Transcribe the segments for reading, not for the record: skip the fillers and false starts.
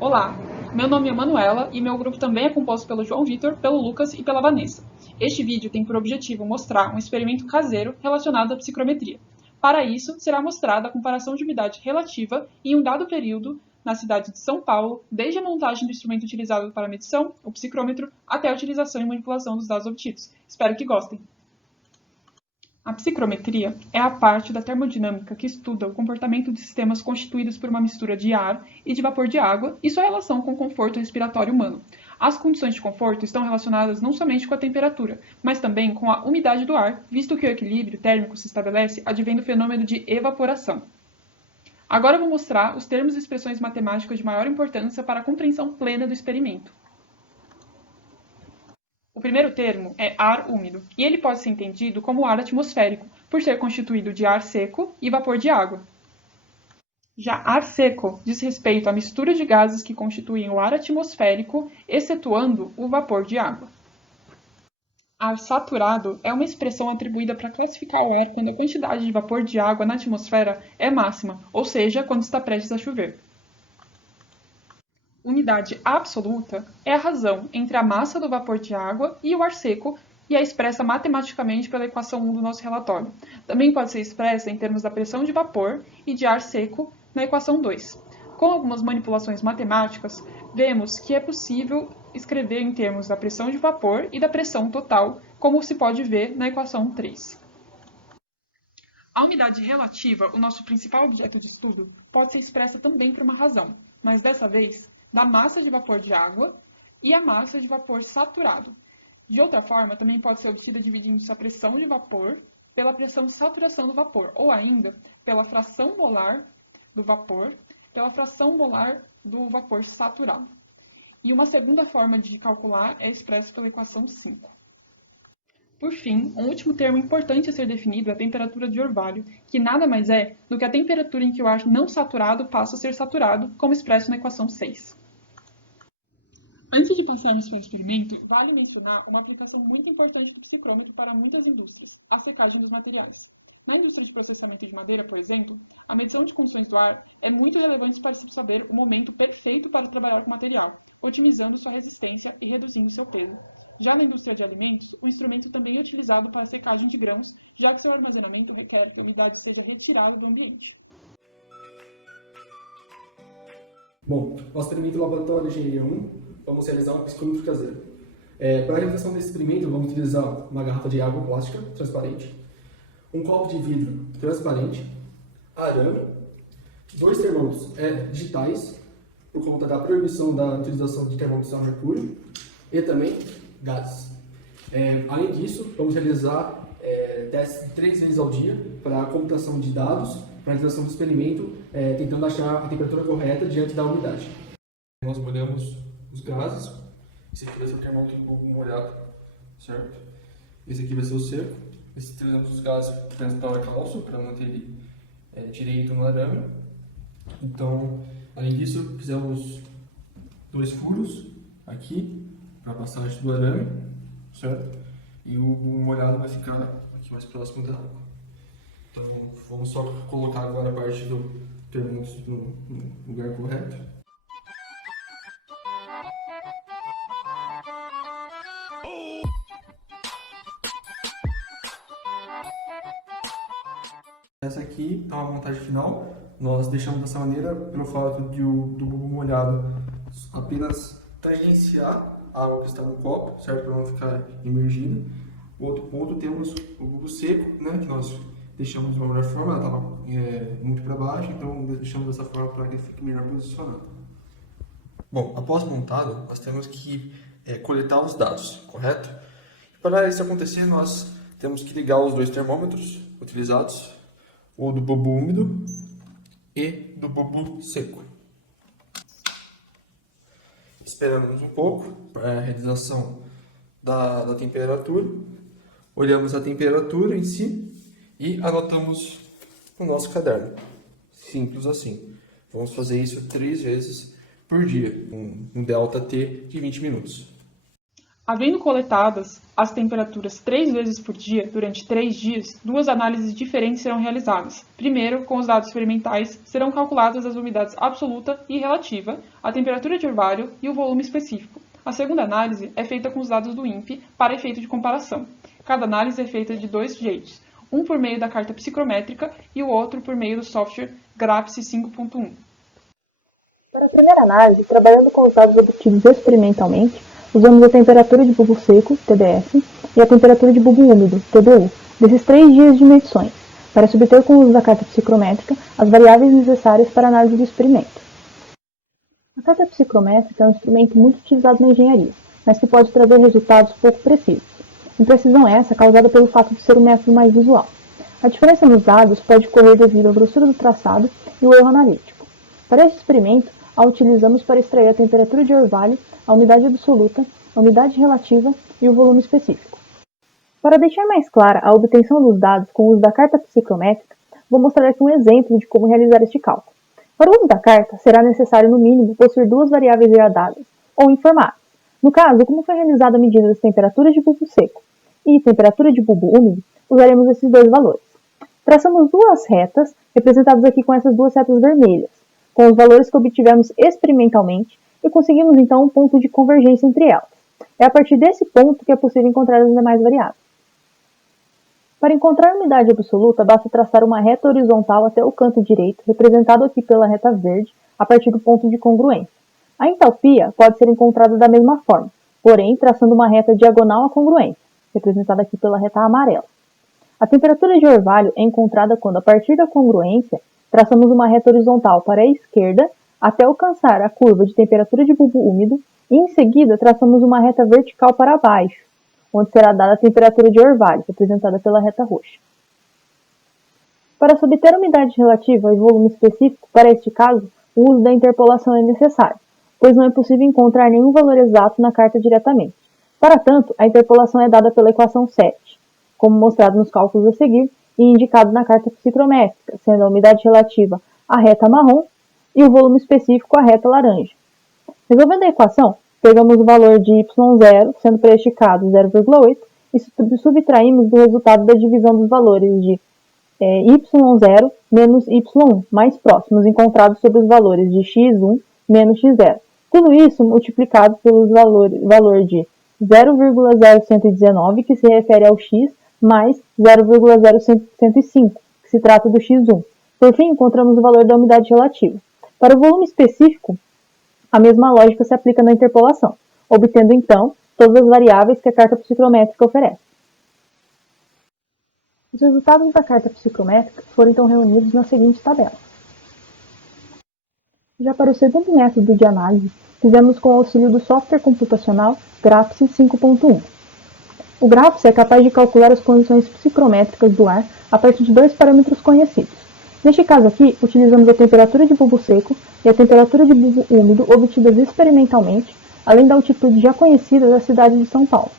Olá, meu nome é Manuela e meu grupo também é composto pelo João Vitor, pelo Lucas e pela Vanessa. Este vídeo tem por objetivo mostrar um experimento caseiro relacionado à psicometria. Para isso, será mostrada a comparação de umidade relativa em um dado período na cidade de São Paulo, desde a montagem do instrumento utilizado para a medição, o psicrômetro, até a utilização e manipulação dos dados obtidos. Espero que gostem! A psicrometria é a parte da termodinâmica que estuda o comportamento de sistemas constituídos por uma mistura de ar e de vapor de água e sua relação com o conforto respiratório humano. As condições de conforto estão relacionadas não somente com a temperatura, mas também com a umidade do ar, visto que o equilíbrio térmico se estabelece advém do fenômeno de evaporação. Agora vou mostrar os termos e expressões matemáticas de maior importância para a compreensão plena do experimento. O primeiro termo é ar úmido, e ele pode ser entendido como ar atmosférico, por ser constituído de ar seco e vapor de água. Já ar seco diz respeito à mistura de gases que constituem o ar atmosférico, excetuando o vapor de água. Ar saturado é uma expressão atribuída para classificar o ar quando a quantidade de vapor de água na atmosfera é máxima, ou seja, quando está prestes a chover. Unidade absoluta é a razão entre a massa do vapor de água e o ar seco e é expressa matematicamente pela equação 1 do nosso relatório. Também pode ser expressa em termos da pressão de vapor e de ar seco na equação 2. Com algumas manipulações matemáticas, vemos que é possível escrever em termos da pressão de vapor e da pressão total, como se pode ver na equação 3. A umidade relativa, o nosso principal objeto de estudo, pode ser expressa também por uma razão, mas dessa vez da massa de vapor de água e a massa de vapor saturado. De outra forma, também pode ser obtida dividindo-se a pressão de vapor pela pressão de saturação do vapor, ou ainda pela fração molar do vapor pela fração molar do vapor saturado. E uma segunda forma de calcular é expressa pela equação 5. Por fim, um último termo importante a ser definido é a temperatura de orvalho, que nada mais é do que a temperatura em que o ar não saturado passa a ser saturado, como expresso na equação 6. Antes de passarmos para o experimento, vale mencionar uma aplicação muito importante do psicrômetro para muitas indústrias, a secagem dos materiais. Na indústria de processamento de madeira, por exemplo, a medição de condições do ar é muito relevante para se saber o momento perfeito para trabalhar com o material, otimizando sua resistência e reduzindo seu peso. Já na indústria de alimentos, o instrumento também é utilizado para a secagem de grãos, já que seu armazenamento requer que a umidade seja retirada do ambiente. Bom, nosso experimento laboratório de engenharia 1, vamos realizar um psicômetro caseiro. Para a realização desse experimento, vamos utilizar uma garrafa de água plástica transparente, um copo de vidro transparente, arame, 2 termômetros digitais, por conta da proibição da utilização de termômetros a mercúrio, e também gases. Além disso, vamos realizar testes 3 vezes ao dia para a computação de dados, para a realização do experimento, tentando achar a temperatura correta diante da umidade. Nós molhamos os gases, esse aqui vai ser o termômetro um pouco molhado, certo? Esse aqui vai ser o seco. Utilizamos os gases para o cálcio, para manter ele direito no arame. Então, além disso, fizemos 2 furos aqui, para a passagem do arame, certo? E o molhado vai ficar aqui mais próximo da água. Então, vamos só colocar agora a parte do termômetro no lugar correto. Essa aqui é uma montagem final. Nós deixamos dessa maneira pelo fato de do bulbo molhado apenas tangenciar a água que está no copo, certo? Para não ficar imergida. O outro ponto temos o bulbo seco, né? Que nós deixamos de uma melhor forma, ela estava muito para baixo, então deixamos dessa forma para que ele fique melhor posicionado. Bom, após montado, nós temos que coletar os dados, correto? Para isso acontecer, nós temos que ligar os 2 termômetros utilizados, o do bulbo úmido e do bulbo seco. Esperamos um pouco para a realização da temperatura, olhamos a temperatura em si e anotamos no nosso caderno. Simples assim. Vamos fazer isso 3 vezes por dia, um delta T de 20 minutos. Havendo coletadas as temperaturas 3 vezes por dia durante 3 dias, 2 análises diferentes serão realizadas. Primeiro, com os dados experimentais, serão calculadas as umidades absoluta e relativa, a temperatura de orvalho e o volume específico. A segunda análise é feita com os dados do INPE para efeito de comparação. Cada análise é feita de 2 jeitos, um por meio da carta psicrométrica e o outro por meio do software GRAPS 5.1. Para a primeira análise, trabalhando com os dados obtidos experimentalmente, usamos a temperatura de bulbo seco, TBS, e a temperatura de bulbo úmido, TBU, desses 3 dias de medições, para se obter com o uso da carta psicrométrica as variáveis necessárias para a análise do experimento. A carta psicrométrica é um instrumento muito utilizado na engenharia, mas que pode trazer resultados pouco precisos. Imprecisão essa causada pelo fato de ser um método mais visual. A diferença nos dados pode ocorrer devido à grossura do traçado e o erro analítico. Para este experimento, a utilizamos para extrair a temperatura de orvalho, a umidade absoluta, a umidade relativa e o volume específico. Para deixar mais clara a obtenção dos dados com o uso da carta psicrométrica, vou mostrar aqui um exemplo de como realizar este cálculo. Para o uso da carta, será necessário no mínimo possuir 2 variáveis irradadas, ou informadas. No caso, como foi realizada a medida das temperaturas de bulbo seco e temperatura de bulbo úmido, usaremos esses 2 valores. Traçamos 2 retas, representadas aqui com essas 2 setas vermelhas, com os valores que obtivemos experimentalmente e conseguimos então um ponto de convergência entre elas. É a partir desse ponto que é possível encontrar as demais variáveis. Para encontrar a umidade absoluta, basta traçar uma reta horizontal até o canto direito, representado aqui pela reta verde, a partir do ponto de congruência. A entalpia pode ser encontrada da mesma forma, porém traçando uma reta diagonal à congruência, representada aqui pela reta amarela. A temperatura de orvalho é encontrada quando, a partir da congruência, traçamos uma reta horizontal para a esquerda até alcançar a curva de temperatura de bulbo úmido e, em seguida, traçamos uma reta vertical para baixo, onde será dada a temperatura de orvalho, representada pela reta roxa. Para se obter a umidade relativa e volume específico, para este caso, o uso da interpolação é necessário, pois não é possível encontrar nenhum valor exato na carta diretamente. Para tanto, a interpolação é dada pela equação 7, como mostrado nos cálculos a seguir e indicado na carta psicrométrica, sendo a umidade relativa a reta marrom e o volume específico a reta laranja. Resolvendo a equação, pegamos o valor de y0, sendo para este caso 0,8, e subtraímos do resultado da divisão dos valores de y0 menos y1, mais próximos, encontrados sobre os valores de x1 menos x0. Tudo isso multiplicado pelo valor de 0,0119, que se refere ao x, mais 0,0105, que se trata do x1. Por fim, encontramos o valor da umidade relativa. Para o volume específico, a mesma lógica se aplica na interpolação, obtendo então todas as variáveis que a carta psicrométrica oferece. Os resultados da carta psicrométrica foram então reunidos na seguinte tabela. Já para o segundo método de análise, fizemos com o auxílio do software computacional GRAPS 5.1. O GRAPS é capaz de calcular as condições psicrométricas do ar a partir de 2 parâmetros conhecidos. Neste caso aqui, utilizamos a temperatura de bulbo seco e a temperatura de bulbo úmido obtidas experimentalmente, além da altitude já conhecida da cidade de São Paulo.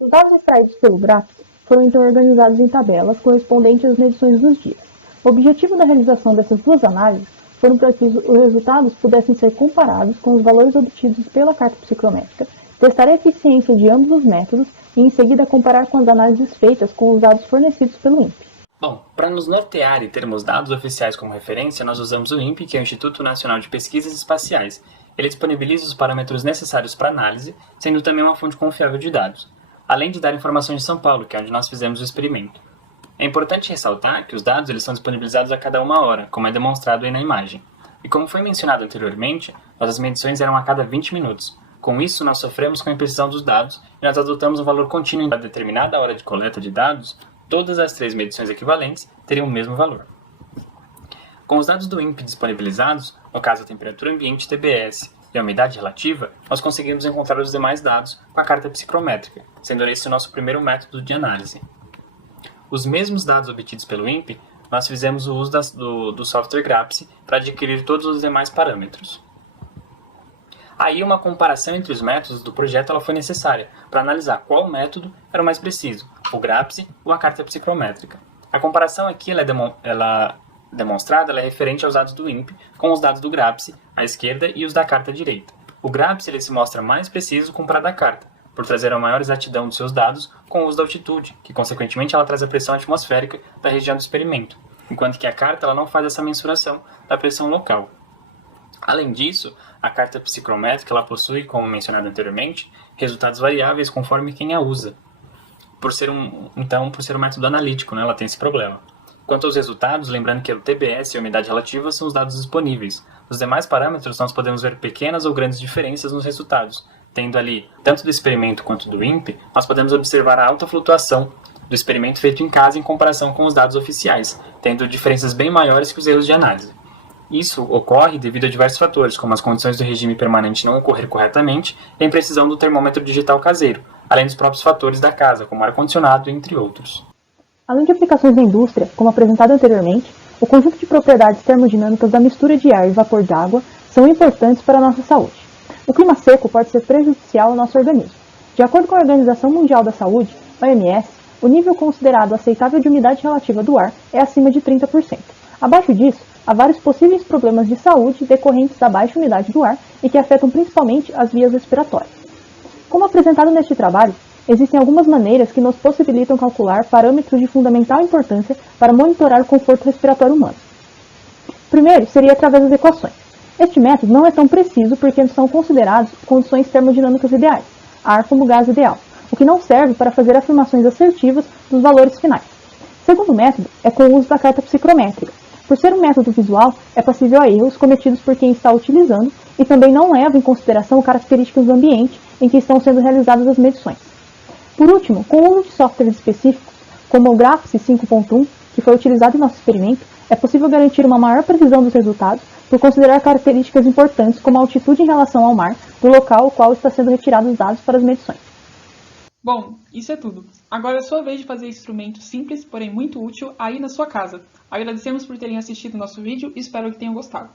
Os dados extraídos pelo GRAPS foram então organizados em tabelas correspondentes às medições dos dias. O objetivo da realização dessas 2 análises foram para que os resultados pudessem ser comparados com os valores obtidos pela carta psicrométrica, testar a eficiência de ambos os métodos e, em seguida, comparar com as análises feitas com os dados fornecidos pelo INPE. Bom, para nos nortear e termos dados oficiais como referência, nós usamos o INPE, que é o Instituto Nacional de Pesquisas Espaciais. Ele disponibiliza os parâmetros necessários para análise, sendo também uma fonte confiável de dados, além de dar informações de São Paulo, que é onde nós fizemos o experimento. É importante ressaltar que os dados eles são disponibilizados a cada 1 hora, como é demonstrado aí na imagem. E como foi mencionado anteriormente, nossas medições eram a cada 20 minutos. Com isso, nós sofremos com a imprecisão dos dados e nós adotamos um valor contínuo. Para determinada hora de coleta de dados, todas as 3 medições equivalentes teriam o mesmo valor. Com os dados do INPE disponibilizados, no caso a temperatura ambiente TBS e a umidade relativa, nós conseguimos encontrar os demais dados com a carta psicrométrica, sendo esse o nosso primeiro método de análise. Os mesmos dados obtidos pelo INPE, nós fizemos o uso do software GRAPS para adquirir todos os demais parâmetros. Aí uma comparação entre os métodos do projeto ela foi necessária para analisar qual método era o mais preciso, o GRAPS ou a carta psicrométrica. A comparação aqui demonstrada é referente aos dados do INPE com os dados do GRAPS à esquerda e os da carta à direita. O GRAPS ele se mostra mais preciso comparado à carta, por trazer a maior exatidão dos seus dados com o uso da altitude, que consequentemente ela traz a pressão atmosférica da região do experimento, enquanto que a carta ela não faz essa mensuração da pressão local. Além disso, a carta psicrométrica ela possui, como mencionado anteriormente, resultados variáveis conforme quem a usa. Por ser um método analítico, ela tem esse problema. Quanto aos resultados, lembrando que o TBS e a umidade relativa são os dados disponíveis. Os demais parâmetros nós podemos ver pequenas ou grandes diferenças nos resultados. Tendo ali, tanto do experimento quanto do INPE, nós podemos observar a alta flutuação do experimento feito em casa em comparação com os dados oficiais, tendo diferenças bem maiores que os erros de análise. Isso ocorre devido a diversos fatores, como as condições do regime permanente não ocorrer corretamente e a imprecisão do termômetro digital caseiro, além dos próprios fatores da casa, como ar-condicionado, entre outros. Além de aplicações da indústria, como apresentado anteriormente, o conjunto de propriedades termodinâmicas da mistura de ar e vapor de água são importantes para a nossa saúde. O clima seco pode ser prejudicial ao nosso organismo. De acordo com a Organização Mundial da Saúde, OMS, o nível considerado aceitável de umidade relativa do ar é acima de 30%. Abaixo disso, há vários possíveis problemas de saúde decorrentes da baixa umidade do ar e que afetam principalmente as vias respiratórias. Como apresentado neste trabalho, existem algumas maneiras que nos possibilitam calcular parâmetros de fundamental importância para monitorar o conforto respiratório humano. Primeiro, seria através das equações. Este método não é tão preciso porque são considerados condições termodinâmicas ideais, ar como gás ideal, o que não serve para fazer afirmações assertivas dos valores finais. Segundo método é com o uso da carta psicrométrica. Por ser um método visual, é passível a erros cometidos por quem está utilizando e também não leva em consideração características do ambiente em que estão sendo realizadas as medições. Por último, com o uso de softwares específicos, como o Graphics 5.1, que foi utilizado em nosso experimento, é possível garantir uma maior precisão dos resultados por considerar características importantes como a altitude em relação ao mar do local ao qual está sendo retirados os dados para as medições. Bom, isso é tudo. Agora é sua vez de fazer instrumento simples, porém muito útil, aí na sua casa. Agradecemos por terem assistido nosso vídeo e espero que tenham gostado.